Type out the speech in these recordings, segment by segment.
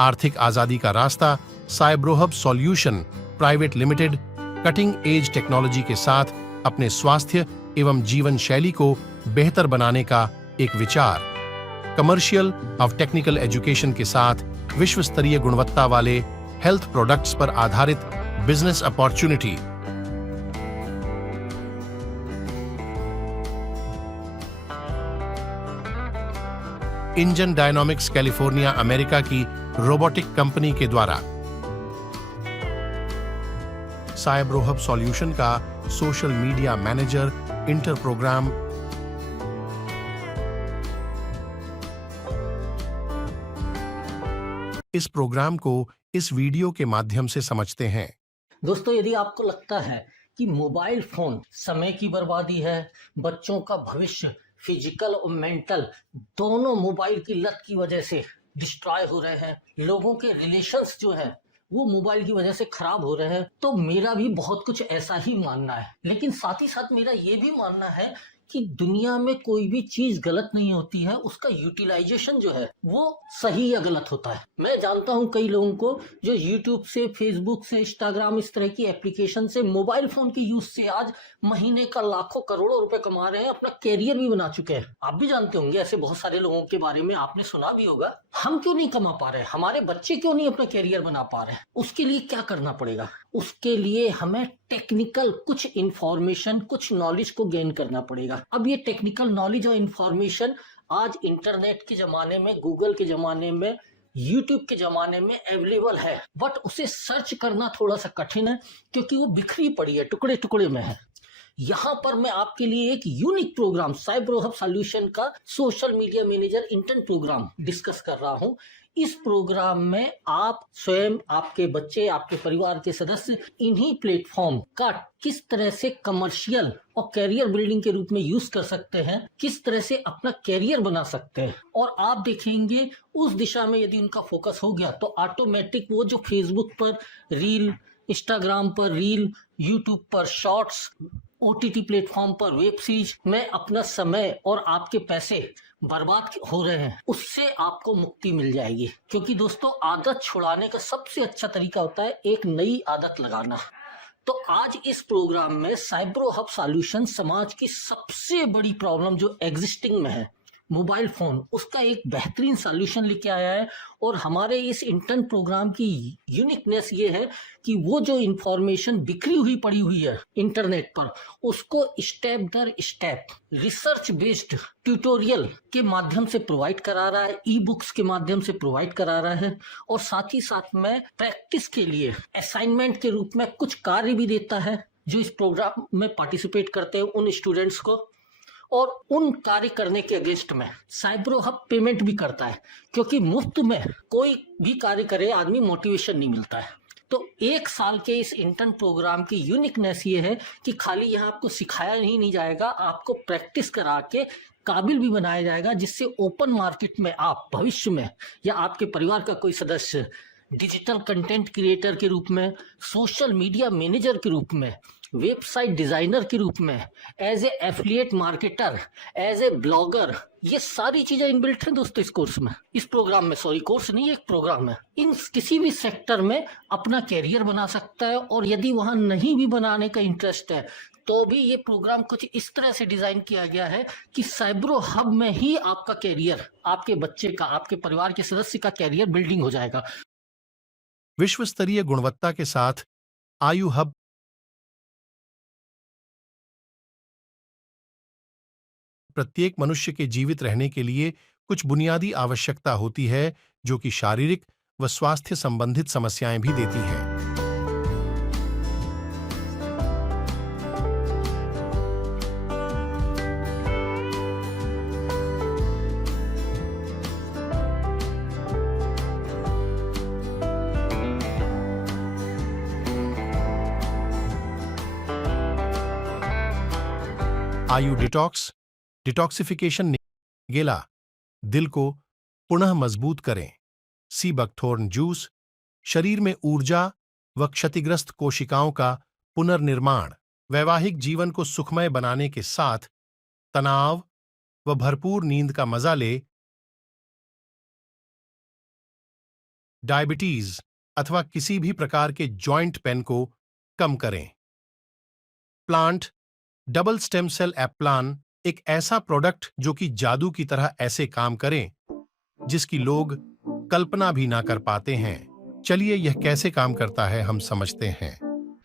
आर्थिक आजादी का रास्ता साइब्रोहब solution private limited cutting edge technology के साथ अपने स्वास्थ्य एवं जीवन शैली को बेहतर बनाने का एक विचार। कमर्शियल और टेक्निकल एजुकेशन के साथ विश्व स्तरीय गुणवत्ता वाले हेल्थ प्रोडक्ट्स पर आधारित business opportunity. Engine dynamics California America की रोबोटिक कंपनी के द्वारा साइब्रोहब सॉल्यूशन का social media manager intern programme. इस प्रोग्राम को इस वीडियो के माध्यम से समझते हैं। दोस्तों, यदि आपको लगता है कि मोबाइल फोन समय की बर्बादी है, बच्चों का भविष्य फिजिकल और मेंटल दोनों मोबाइल की लत की वजह से डिस्ट्रॉय हो रहे हैं, लोगों के रिलेशंस जो हैं वो मोबाइल की वजह से खराब हो रहे हैं, तो मेरा भी बहुत कुछ ऐसा ही मानना है। लेकिन साथ ही साथ मेरा ये भी मानना है कि दुनिया में कोई भी चीज गलत नहीं होती है, उसका यूटिलाइजेशन जो है वो सही या गलत होता है। मैं जानता हूं कई लोगों को जो यूट्यूब से, फेसबुक से, इंस्टाग्राम इस तरह की एप्लीकेशन से, मोबाइल फोन के यूज से आज महीने का लाखों करोड़ों रुपए कमा रहे हैं, अपना कैरियर भी बना चुके हैं। आप भी जानते होंगे ऐसे बहुत सारे लोगों के बारे में, आपने सुना भी होगा। हम क्यों नहीं कमा पा रहे, हमारे बच्चे क्यों नहीं अपना कैरियर बना पा रहे? उसके लिए क्या करना पड़ेगा? उसके लिए हमें टेक्निकल कुछ इंफॉर्मेशन, कुछ नॉलेज को गेन करना पड़ेगा। अब ये टेक्निकल नॉलेज और इंफॉर्मेशन आज इंटरनेट के जमाने में, गूगल के जमाने में, यूट्यूब के जमाने में अवेलेबल है, बट उसे सर्च करना थोड़ा सा कठिन है क्योंकि वो बिखरी पड़ी है, टुकड़े टुकड़े में है। यहां पर मैं आपके लिए एक यूनिक प्रोग्राम साइब्रोहब सॉल्यूशन का social media manager intern programme discuss कर रहा हूं। इस प्रोग्राम में आप स्वयं, आपके बच्चे, आपके परिवार के सदस्य इन्हीं प्लेटफॉर्म का किस तरह से कमर्शियल और कैरियर बिल्डिंग के रूप में यूज कर सकते हैं, किस तरह से अपना कैरियर बना सकते हैं। और आप देखेंगे उस दिशा में यदि उनका फोकस हो गया तो ऑटोमेटिक वो जो फेसबुक पर रील, इंस्टाग्राम पर रील, यूट्यूब पर शॉर्ट्स, ओटीटी प्लेटफॉर्म पर वेब सीरीज में अपना समय और आपके पैसे बर्बाद हो रहे हैं, उससे आपको मुक्ति मिल जाएगी। क्योंकि दोस्तों, आदत छुड़ाने का सबसे अच्छा तरीका होता है एक नई आदत लगाना। तो आज इस प्रोग्राम में साइब्रोहब सॉल्यूशन समाज की सबसे बड़ी प्रॉब्लम जो एग्जिस्टिंग में है, मोबाइल फोन, उसका एक बेहतरीन सॉल्यूशन लेके आया है। और हमारे इस इंटर्न प्रोग्राम की यूनिकनेस ये है कि वो जो इंफॉर्मेशन बिखरी हुई पड़ी हुई है इंटरनेट पर, उसको स्टेप दर स्टेप रिसर्च बेस्ड ट्यूटोरियल के माध्यम से प्रोवाइड करा रहा है, ई बुक्स के माध्यम से प्रोवाइड करा रहा है, और साथ ही साथ में प्रैक्टिस के लिए असाइनमेंट के रूप में कुछ कार्य भी देता है जो इस प्रोग्राम में पार्टिसिपेट करते हैं उन स्टूडेंट्स को। और उन कार्य करने के अगेंस्ट में साइब्रोहब पेमेंट भी करता है, क्योंकि मुफ्त में कोई भी कार्य करे आदमी मोटिवेशन नहीं मिलता है। तो एक साल के इस इंटर्न प्रोग्राम की यूनिकनेस ये है कि खाली यहाँ आपको सिखाया ही नहीं जाएगा, आपको प्रैक्टिस करा के काबिल भी बनाया जाएगा, जिससे ओपन मार्केट में आप भविष्य में या आपके परिवार का कोई सदस्य डिजिटल कंटेंट क्रिएटर के रूप में, सोशल मीडिया मैनेजर के रूप में, वेबसाइट डिजाइनर के रूप में, as a affiliate marketer, as a blogger, ये सारी चीजें इनबिल्ट हैं दोस्तों इस कोर्स में, इस प्रोग्राम में। सॉरी, कोर्स नहीं, एक प्रोग्राम है। इन किसी भी सेक्टर में अपना कैरियर बना सकता है, और यदि वहां नहीं भी बनाने का इंटरेस्ट है तो भी ये प्रोग्राम कुछ इस तरह से डिजाइन किया गया है कि साइब्रोहब में ही आपका कैरियर, आपके बच्चे का, आपके परिवार के सदस्य का कैरियर बिल्डिंग हो जाएगा। विश्व स्तरीय गुणवत्ता के साथ आयु हब प्रत्येक मनुष्य के जीवित रहने के लिए कुछ बुनियादी आवश्यकता होती है, जो कि शारीरिक व स्वास्थ्य संबंधित समस्याएं भी देती है। आयु डिटॉक्सिफिकेशन गेला दिल को पुनः मजबूत करें। सी बकथोर्न जूस शरीर में ऊर्जा व क्षतिग्रस्त कोशिकाओं का पुनर्निर्माण। वैवाहिक जीवन को सुखमय बनाने के साथ तनाव व भरपूर नींद का मजा ले। डायबिटीज अथवा किसी भी प्रकार के जॉइंट पेन को कम करें। प्लांट डबल स्टेम सेल एप्लान एक ऐसा प्रोडक्ट जो कि जादू की तरह ऐसे काम करें जिसकी लोग कल्पना भी ना कर पाते हैं। चलिए यह कैसे काम करता है हम समझते हैं।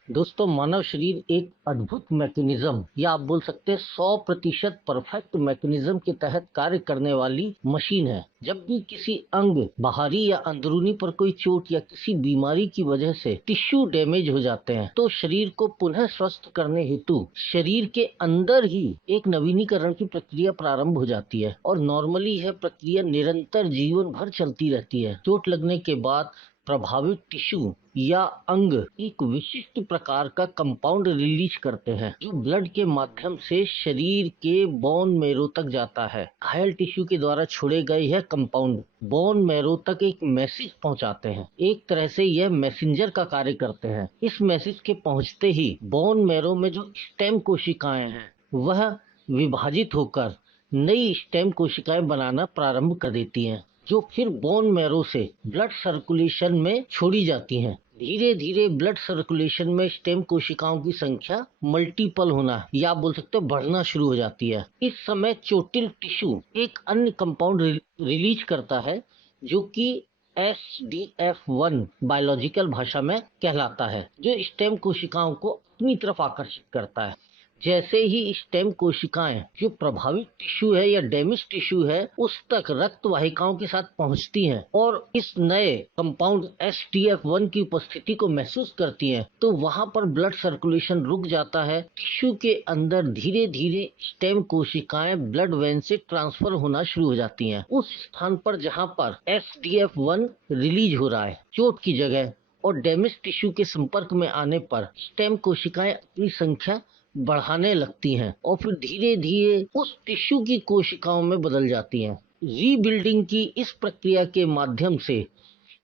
दोस्तों, मानव शरीर एक अद्भुत मैकेनिज्म या आप बोल सकते हैं 100% परफेक्ट मैकेनिज्म के तहत कार्य करने वाली मशीन है। जब भी किसी अंग, बाहरी या अंदरूनी पर कोई चोट या किसी बीमारी की वजह से टिश्यू डैमेज हो जाते हैं तो शरीर को पुनः स्वस्थ करने हेतु शरीर के अंदर ही एक नवीनीकरण की प्रक्रिया प्रारंभ हो जाती है और नॉर्मली यह प्रक्रिया निरंतर जीवन भर चलती रहती है। चोट लगने के बाद प्रभावित टिश्यू या अंग एक विशिष्ट प्रकार का कंपाउंड रिलीज करते हैं जो ब्लड के माध्यम से शरीर के बोन मैरो तक जाता है। घायल टिश्यू के द्वारा छोड़े गए यह कंपाउंड बोन मैरो तक एक मैसेज पहुंचाते हैं। एक तरह से यह मैसेंजर का कार्य करते हैं। इस मैसेज के पहुंचते ही बोन मैरो में जो स्टेम कोशिकाएं हैं वह विभाजित होकर नई स्टेम कोशिकाएं बनाना प्रारंभ कर देती हैं जो फिर बोन मैरो से ब्लड सर्कुलेशन में छोड़ी जाती हैं। धीरे धीरे ब्लड सर्कुलेशन में स्टेम कोशिकाओं की संख्या मल्टीपल होना या आप बोल सकते हो बढ़ना शुरू हो जाती है। इस समय चोटिल टिश्यू एक अन्य कंपाउंड रिलीज करता है जो कि SDF1 बायोलॉजिकल भाषा में कहलाता है, जो स्टेम कोशिकाओं को अपनी तरफ आकर्षित करता है। जैसे ही स्टेम कोशिकाएं जो प्रभावित टिश्यू है या डैमेज टिश्यू है उस तक रक्त वाहिकाओं के साथ पहुंचती हैं और इस नए कंपाउंड SDF1 की उपस्थिति को महसूस करती हैं तो वहां पर ब्लड सर्कुलेशन रुक जाता है। टिश्यू के अंदर धीरे धीरे स्टेम कोशिकाएं ब्लड वेन से ट्रांसफर होना शुरू हो जाती हैं उस स्थान पर जहां पर SDF1 रिलीज हो रहा है चोट की जगह, और डैमेज टिश्यू के संपर्क में आने पर स्टेम कोशिकाएं अपनी संख्या बढ़ाने लगती हैं और फिर धीरे धीरे उस टिश्यू की कोशिकाओं में बदल जाती हैं। रीबिल्डिंग की इस प्रक्रिया के माध्यम से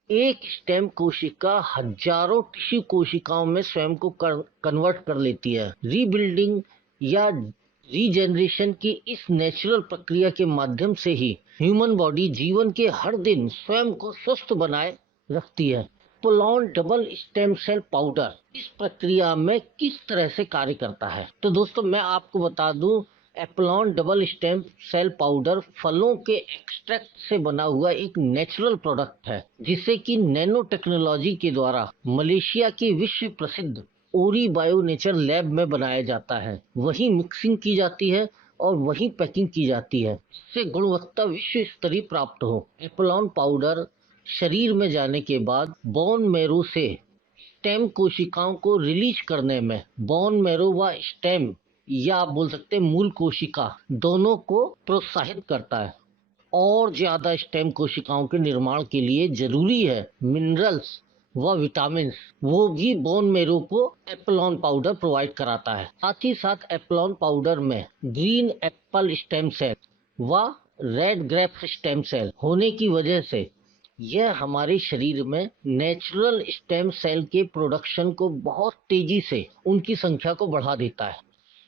एक स्टेम कोशिका हजारों टिश्यू कोशिकाओं में स्वयं को कन्वर्ट कर लेती है। रीबिल्डिंग या रीजेनरेशन की इस नेचुरल प्रक्रिया के माध्यम से ही ह्यूमन बॉडी जीवन के हर दिन स्वयं को स्वस्थ बनाए रखती है। एप्लॉन डबल स्टेम सेल पाउडर इस प्रक्रिया में किस तरह से कार्य करता है तो दोस्तों मैं आपको बता दूं, एप्लॉन डबल स्टेम सेल पाउडर फलों के एक्सट्रैक्ट से बना हुआ एक नेचुरल प्रोडक्ट है जिसे कि नैनो टेक्नोलॉजी के द्वारा मलेशिया की विश्व प्रसिद्ध ओरी बायो नेचर लैब में बनाया जाता है। वही मिक्सिंग की जाती है और वही पैकिंग की जाती है जिससे गुणवत्ता विश्व स्तरीय प्राप्त हो। एप्लॉन पाउडर शरीर में जाने के बाद बोन मैरो से स्टेम कोशिकाओं को रिलीज करने में बोन मैरो व स्टेम या आप बोल सकते हैं मूल कोशिका दोनों को प्रोत्साहित करता है और ज्यादा स्टेम कोशिकाओं के निर्माण के लिए जरूरी है मिनरल्स व विटामिन वो भी बोन मैरो को एप्लॉन पाउडर प्रोवाइड कराता है। साथ ही साथ एप्लॉन पाउडर में ग्रीन एप्पल स्टेम सेल व रेड ग्रेप स्टेम सेल होने की वजह से यह हमारे शरीर में नेचुरल स्टेम सेल के प्रोडक्शन को बहुत तेजी से उनकी संख्या को बढ़ा देता है।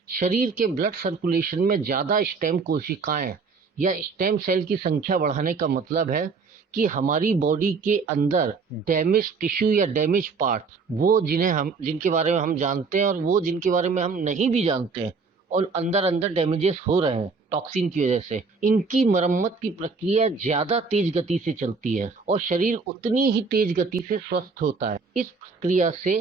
शरीर के ब्लड सर्कुलेशन में ज्यादा स्टेम कोशिकाएं या स्टेम सेल की संख्या बढ़ाने का मतलब है कि हमारी बॉडी के अंदर डैमेज टिश्यू या डैमेज पार्ट वो जिनके बारे में हम जानते हैं और वो जिनके बारे में हम नहीं भी जानते हैं और अंदर डैमेजेस हो रहे हैं टॉक्सिन की वजह से, इनकी मरम्मत की प्रक्रिया ज्यादा तेज गति से चलती है और शरीर उतनी ही तेज गति से स्वस्थ होता है। इस प्रक्रिया से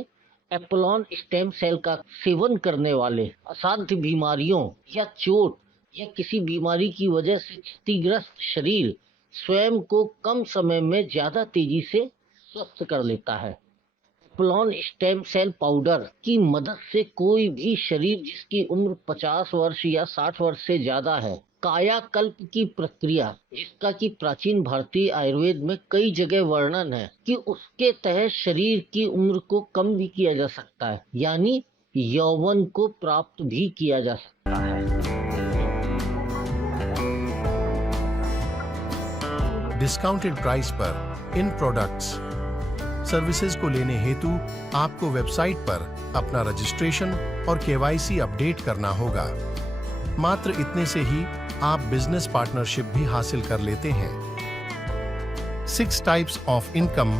एप्लॉन स्टेम सेल का सेवन करने वाले असाध्य बीमारियों या चोट या किसी बीमारी की वजह से क्षतिग्रस्त शरीर स्वयं को कम समय में ज्यादा तेजी से स्वस्थ कर लेता है। एप्लॉन स्टेम सेल पाउडर की मदद से कोई भी शरीर जिसकी उम्र 50 वर्ष या 60 वर्ष से ज्यादा है, कायाकल्प की प्रक्रिया जिसका कि प्राचीन भारतीय आयुर्वेद में कई जगह वर्णन है कि उसके तहत शरीर की उम्र को कम भी किया जा सकता है, यानी यौवन को प्राप्त भी किया जा सकता है। डिस्काउंटेड प्राइस पर इन प्रोडक्ट्स सर्विसेज को लेने हेतु आपको वेबसाइट पर अपना रजिस्ट्रेशन और KYC अपडेट करना होगा। मात्र इतने से ही आप बिजनेस पार्टनरशिप भी हासिल कर लेते हैं। 6 टाइप्स ऑफ इनकम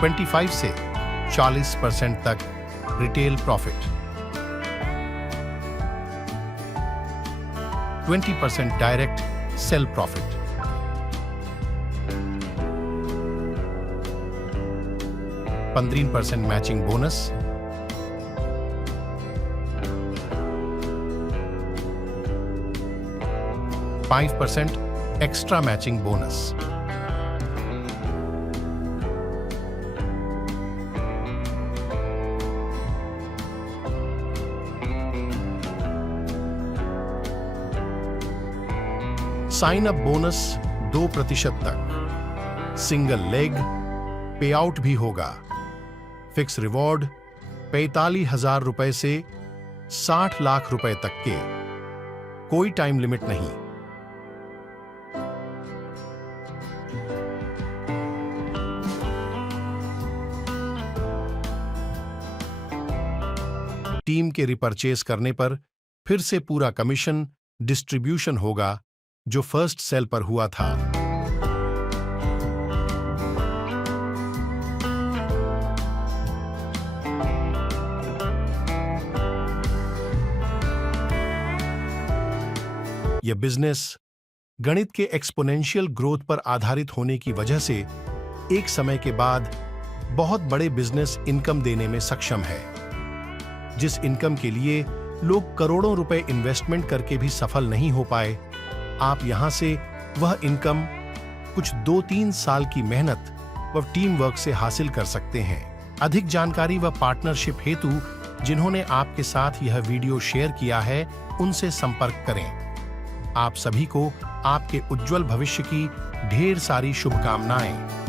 25 से 40% तक retail profit, 20% direct sale profit, 15% matching bonus, 5% extra matching bonus. Sign up bonus 2% तक, सिंगल लेग पे आउट भी होगा। फिक्स रिवॉर्ड 45,000 रुपए से 60 लाख रुपए तक के, कोई टाइम लिमिट नहीं। टीम के रिपर्चेस करने पर फिर से पूरा कमीशन डिस्ट्रीब्यूशन होगा जो फर्स्ट सेल पर हुआ था। यह बिजनेस गणित के एक्सपोनेंशियल ग्रोथ पर आधारित होने की वजह से एक समय के बाद बहुत बड़े बिजनेस इनकम देने में सक्षम है, जिस इनकम के लिए लोग करोड़ों रुपए इन्वेस्टमेंट करके भी सफल नहीं हो पाए। आप यहां से वह इनकम कुछ 2-3 साल की मेहनत व टीम वर्क से हासिल कर सकते हैं। अधिक जानकारी व पार्टनरशिप हेतु जिन्होंने आपके साथ यह वीडियो शेयर किया है, उनसे संपर्क करें। आप सभी को आपके उज्जवल भविष्य की ढेर सारी शुभकामनाएं।